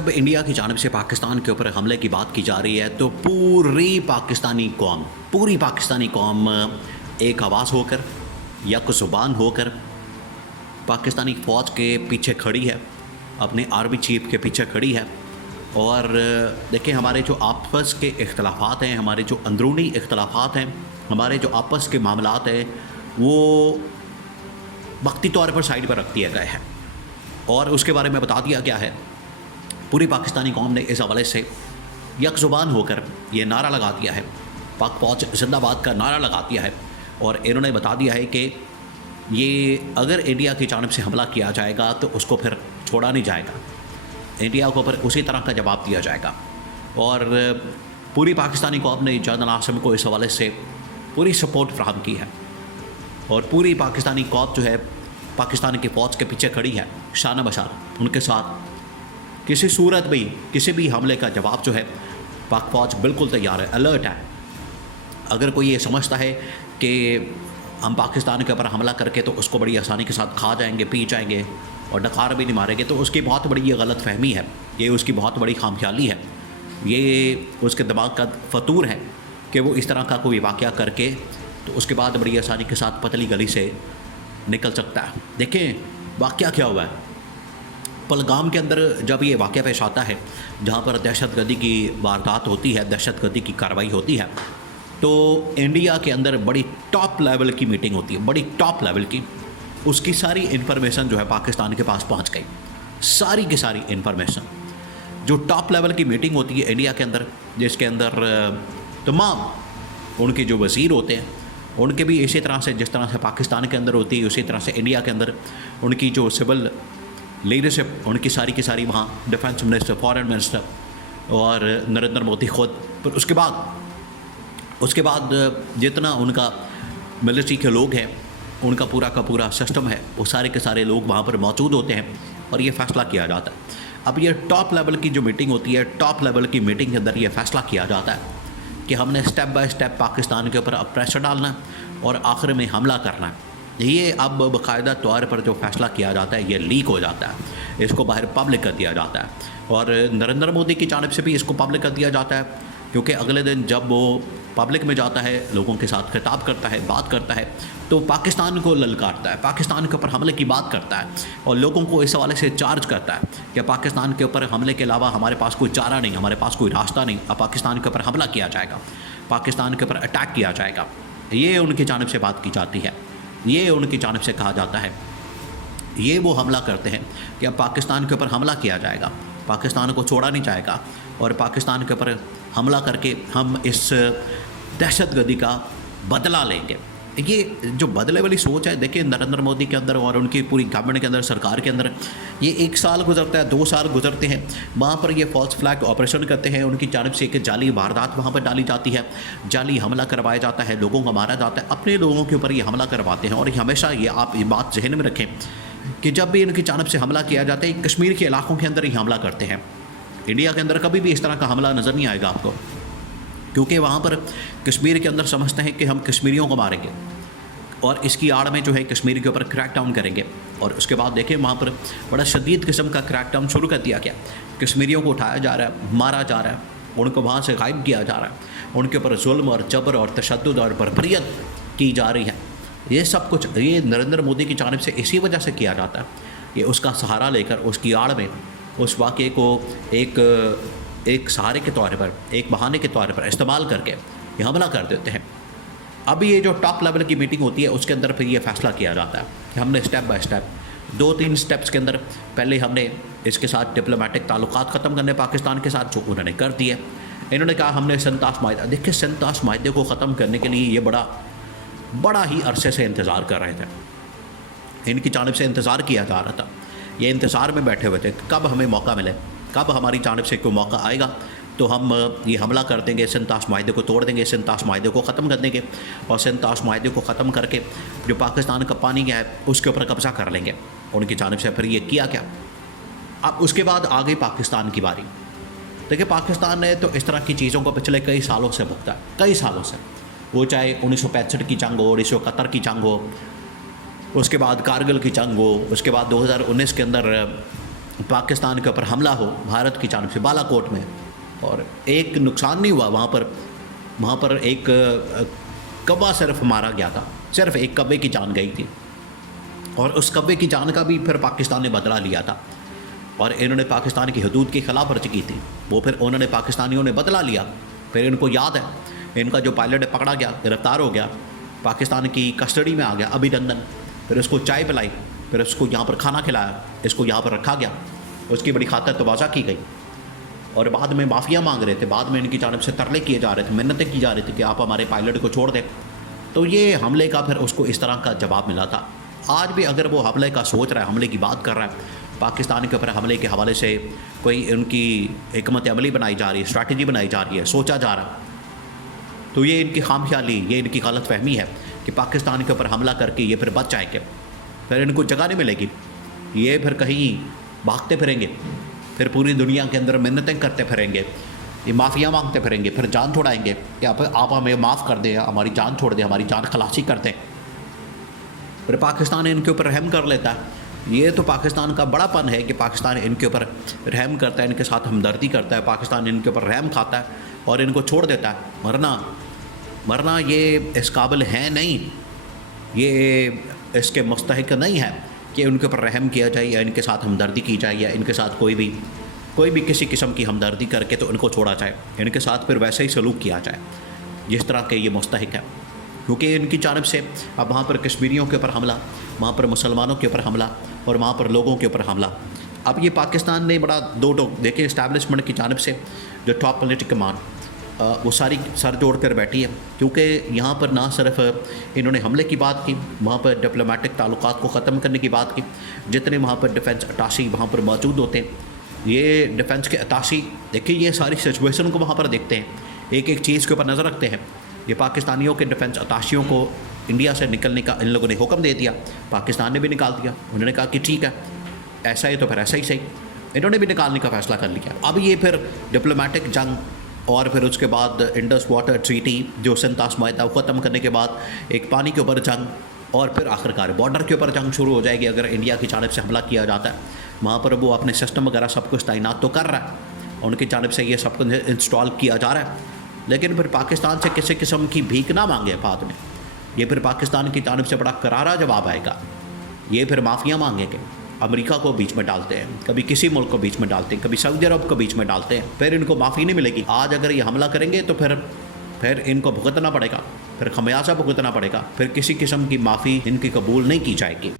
जब इंडिया की जानिब से पाकिस्तान के ऊपर हमले की बात की जा रही है तो पूरी पाकिस्तानी कौम एक आवाज़ होकर, यक ज़ुबान होकर पाकिस्तानी फ़ौज के पीछे खड़ी है, अपने आर्मी चीफ के पीछे खड़ी है। और देखिए, हमारे जो आपस के इख्तलाफात हैं, हमारे जो अंदरूनी इख्तलाफात हैं, हमारे जो आपस के मामलात हैं, वो वक्ती तौर पर साइड पर रख दिए गए हैं और उसके बारे में बता दिया गया है। पूरी पाकिस्तानी कौम ने इस हवाले से यक ज़ुबान होकर ये नारा लगा दिया है, पाक फ़ौज जिंदाबाद का नारा लगा दिया है। और इन्होंने बता दिया है कि ये अगर इंडिया की जानिब से हमला किया जाएगा तो उसको फिर छोड़ा नहीं जाएगा, इंडिया को ऊपर उसी तरह का जवाब दिया जाएगा। और पूरी पाकिस्तानी कौम ने जनरल आसिम को इस हवाले से पूरी सपोर्ट फ्राहम की है और पूरी पाकिस्तानी कौम जो है पाकिस्तान की फ़ौज के पीछे खड़ी है, शान बशान उनके साथ। किसी सूरत भी किसी भी हमले का जवाब जो है पाक फ़ौज बिल्कुल तैयार है, अलर्ट है। अगर कोई ये समझता है कि हम पाकिस्तान के ऊपर हमला करके तो उसको बड़ी आसानी के साथ खा जाएंगे, पी जाएंगे और डकार भी नहीं मारेंगे, तो उसकी बहुत बड़ी ये गलत फहमी है, ये उसकी बहुत बड़ी खामख्याली है, ये उसके दिमाग का फतूर है कि वो इस तरह का कोई वाक़या करके तो उसके बाद बड़ी आसानी के साथ पतली गली से निकल सकता है। देखें वाक़या क्या हुआ है पहलगाम के अंदर। जब ये वाक़या पेश आता है जहाँ पर दहशतगर्दी की वारदात होती है, दहशतगर्दी की कार्रवाई होती है, तो इंडिया के अंदर बड़ी टॉप लेवल की मीटिंग होती है, बड़ी टॉप लेवल की। उसकी सारी इन्फॉर्मेशन जो है पाकिस्तान के पास पहुंच गई, सारी की सारी इन्फॉर्मेशन। जो टॉप लेवल की मीटिंग होती है इंडिया के अंदर, जिसके अंदर तमाम उनके जो वज़ीर होते हैं उनके भी इसी तरह से, जिस तरह से पाकिस्तान के अंदर होती है उसी तरह से इंडिया के अंदर उनकी जो सिविल लीडरशिप, उनकी सारी की सारी वहाँ डिफेंस मिनिस्टर, फॉरेन मिनिस्टर और नरेंद्र मोदी खुद। फिर उसके बाद जितना उनका मिलिट्री के लोग हैं, उनका पूरा का पूरा सिस्टम है, वो सारे के सारे लोग वहाँ पर मौजूद होते हैं और ये फ़ैसला किया जाता है। अब ये टॉप लेवल की जो मीटिंग होती है, टॉप लेवल की मीटिंग के अंदर ये फ़ैसला किया जाता है कि हमने स्टेप बाय स्टेप पाकिस्तान के ऊपर अब प्रेशर डालना है और आखिर में हमला करना है। ये अब बाकायदा तौर पर जो फ़ैसला किया जाता है ये लीक हो जाता है, इसको बाहर पब्लिक कर दिया जाता है और नरेंद्र मोदी की जानिब से भी इसको पब्लिक कर दिया जाता है, क्योंकि अगले दिन जब वो पब्लिक में जाता है, लोगों के साथ खिताब करता है, बात करता है, तो पाकिस्तान को ललकारता है, पाकिस्तान के ऊपर हमले की बात करता है और लोगों को इस हवाले से चार्ज करता है कि पाकिस्तान के ऊपर हमले के अलावा हमारे पास कोई चारा नहीं, हमारे पास कोई रास्ता नहीं, अब पाकिस्तान के ऊपर हमला किया जाएगा, पाकिस्तान के ऊपर अटैक किया जाएगा। ये उनकी जानिब से बात की जाती है, ये उनकी जानिब से कहा जाता है, ये वो हमला करते हैं कि अब पाकिस्तान के ऊपर हमला किया जाएगा, पाकिस्तान को छोड़ा नहीं जाएगा और पाकिस्तान के ऊपर हमला करके हम इस दहशतगर्दी का बदला लेंगे। ये जो बदले वाली सोच है, देखिए नरेंद्र मोदी के अंदर और उनकी पूरी गवर्नमेंट के अंदर, सरकार के अंदर, ये 1 साल गुजरता है, 2 साल गुजरते हैं, वहाँ पर ये फॉल्स फ्लैग ऑपरेशन करते हैं, उनकी जानिब से एक जाली वारदात वहाँ पर डाली जाती है, जाली हमला करवाया जाता है, लोगों को मारा जाता है, अपने लोगों के ऊपर ये हमला करवाते हैं। और हमेशा ये आप ये बात जहन में रखें कि जब भी इनकी जानिब से हमला किया जाता है, कश्मीर के इलाकों के अंदर ही हमला करते हैं। इंडिया के अंदर कभी भी इस तरह का हमला नज़र नहीं आएगा आपको, क्योंकि वहाँ पर कश्मीर के अंदर समझते हैं कि हम कश्मीरियों को मारेंगे और इसकी आड़ में जो है कश्मीर के ऊपर क्रैक डाउन करेंगे। और उसके बाद देखें वहाँ पर बड़ा शदीद किस्म का क्रैक डाउन शुरू कर दिया गया, कश्मीरियों को उठाया जा रहा है, मारा जा रहा है, उनको वहाँ से गायब किया जा रहा है, उनके ऊपर जुल्म और जबर और तशद्दुद और बर्बरियत की जा रही है। ये सब कुछ ये नरेंद्र मोदी की जानिब से इसी वजह से किया जाता है, ये उसका सहारा लेकर उसकी आड़ में उस वाक़े को एक सहारे के तौर पर, एक बहाने के तौर पर इस्तेमाल करके ये हमला कर देते हैं। अब ये जो टॉप लेवल की मीटिंग होती है उसके अंदर फिर ये फ़ैसला किया जाता है कि हमने स्टेप बाय स्टेप 2-3 स्टेप्स के अंदर पहले हमने इसके साथ डिप्लोमेटिक ताल्लुकात ख़त्म करने पाकिस्तान के साथ, जो उन्होंने कर दिए। इन्होंने कहा हमने संतास माहिदा, देखिए संतास माहिदे को ख़त्म करने के लिए ये बड़ा ही अरसे से इंतज़ार कर रहे थे, इनकी जानिब से इंतज़ार किया जा रहा था, ये इंतज़ार में बैठे हुए थे कब हमें मौका मिले, कब हमारी जानिब से कोई मौका आएगा तो हम ये हमला कर देंगे, संतास माहिदे को तोड़ देंगे, संतास माहिदे को ख़त्म कर देंगे और संतास माहिदे को ख़त्म करके जो पाकिस्तान का पानी है उसके ऊपर कब्ज़ा कर लेंगे। उनकी जानिब से फिर ये किया क्या। अब उसके बाद आ गई पाकिस्तान की बारी। देखिए पाकिस्तान ने तो इस तरह की चीज़ों को पिछले कई सालों से भुगता है, कई सालों से, वो चाहे 1965 की जंग हो, 1971 की जंग हो, उसके बाद कारगिल की जंग हो, उसके बाद 2019 के अंदर پاکستان کے اوپر حملہ ہو بھارت کی جانب سے بالا کوٹ میں، اور ایک نقصان نہیں ہوا وہاں پر ایک کبا صرف مارا گیا تھا، صرف ایک کبے کی جان گئی تھی، اور اس کبے کی جان کا بھی پھر پاکستان نے بدلہ لیا تھا، اور انہوں نے پاکستان کی حدود کی خلاف ورزی کی تھی، وہ پھر انہوں نے پاکستانیوں نے بدلہ لیا۔ پھر ان کو یاد ہے ان کا جو پائلٹ پکڑا گیا، گرفتار ہو گیا، پاکستان کی کسٹڈی میں آ گیا ابھینندن، پھر اس کو چائے پلائی، پھر اس کو یہاں پر کھانا کھلایا، اس کو یہاں پر رکھا گیا، اس کی بڑی خاطر تواضع کی گئی، اور بعد میں معافیا مانگ رہے تھے، بعد میں ان کی جانب سے ترلے کیے جا رہے تھے، منتیں کی جا رہی تھی کہ آپ ہمارے پائلٹ کو چھوڑ دیں۔ تو یہ حملے کا پھر اس کو اس طرح کا جواب ملا تھا۔ آج بھی اگر وہ حملے کا سوچ رہا ہے، حملے کی بات کر رہا ہے، پاکستان کے اوپر حملے کے حوالے سے کوئی ان کی حکمت عملی بنائی جا رہی ہے، اسٹریٹجی بنائی جا رہی ہے، سوچا جا رہا ہے، تو یہ ان کی خام خیالی، یہ ان کی غلط فہمی ہے کہ پاکستان کے اوپر حملہ کر کے یہ پھر بچ جائیں گے، پھر ان کو جگہ نہیں ملے گی، یہ پھر کہیں بھاگتے پھریں گے، پھر پوری دنیا کے اندر منتیں کرتے پھریں گے، یہ معافیا مانگتے پھریں گے، پھر جان چھوڑائیں گے کہ آپ ہمیں معاف کر دیں، ہماری جان چھوڑ دیں، ہماری جان خلاصی کر دیں۔ پھر پاکستان ان کے اوپر رحم کر لیتا ہے۔ یہ تو پاکستان کا بڑا پن ہے کہ پاکستان ان کے اوپر رحم کرتا ہے، ان کے ساتھ ہمدردی کرتا ہے، پاکستان ان کے اوپر رحم کھاتا ہے اور ان کو چھوڑ دیتا ہے، ورنہ یہ اس قابل ہے نہیں، یہ اس کے مستحق نہیں ہے کہ ان کے اوپر رحم کیا جائے یا ان کے ساتھ ہمدردی کی جائے یا ان کے ساتھ کوئی بھی کسی قسم کی ہمدردی کر کے تو ان کو چھوڑا جائے، ان کے ساتھ پھر ویسے ہی سلوک کیا جائے جس طرح کے یہ مستحق ہے، کیونکہ ان کی جانب سے اب وہاں پر کشمیریوں کے اوپر حملہ، وہاں پر مسلمانوں کے اوپر حملہ اور وہاں پر لوگوں کے اوپر حملہ۔ اب یہ پاکستان نے بڑا دیکھیں اسٹیبلشمنٹ کی جانب سے جو ٹاپ پولیٹیکل کمان وہ ساری سر جوڑ کر بیٹھی ہے، کیونکہ یہاں پر نہ صرف انہوں نے حملے کی بات کی، وہاں پر ڈپلومیٹک تعلقات کو ختم کرنے کی بات کی، جتنے وہاں پر ڈیفنس اٹاسی وہاں پر موجود ہوتے ہیں، یہ ڈیفنس کے اٹاسی دیکھیں یہ ساری سچویشن کو وہاں پر دیکھتے ہیں، ایک ایک چیز کے اوپر نظر رکھتے ہیں۔ یہ پاکستانیوں کے ڈیفنس اٹاشیوں کو انڈیا سے نکلنے کا ان لوگوں نے حکم دے دیا، پاکستان نے بھی نکال دیا، انہوں نے کہا کہ ٹھیک ہے ایسا ہی تو پھر ایسا ہی صحیح، انہوں نے بھی نکالنے کا فیصلہ کر لیا۔ اب یہ پھر ڈپلومیٹک جنگ اور پھر اس کے بعد انڈس واٹر ٹریٹی جو 87 معاہدہ وہ ختم کرنے کے بعد ایک پانی کے اوپر جنگ، اور پھر آخرکار بارڈر کے اوپر جنگ شروع ہو جائے گی اگر انڈیا کی جانب سے حملہ کیا جاتا ہے۔ وہاں پر وہ اپنے سسٹم وغیرہ سب کچھ تعینات تو کر رہا ہے، ان کی جانب سے یہ سب کچھ انسٹال کیا جا رہا ہے، لیکن پھر پاکستان سے کسی قسم کی بھیک نہ مانگے بعد میں، یہ پھر پاکستان کی جانب سے بڑا کرارا جواب آئے گا، یہ پھر معافیاں مانگیں گے، امریکہ کو بیچ میں ڈالتے ہیں، کبھی کسی ملک کو بیچ میں ڈالتے ہیں، کبھی سعودی عرب کو بیچ میں ڈالتے ہیں، پھر ان کو معافی نہیں ملے گی۔ آج اگر یہ حملہ کریں گے تو پھر ان کو بھگتنا پڑے گا، پھر خمیازہ بھگتنا پڑے گا، پھر کسی قسم کی معافی ان کی قبول نہیں کی جائے گی۔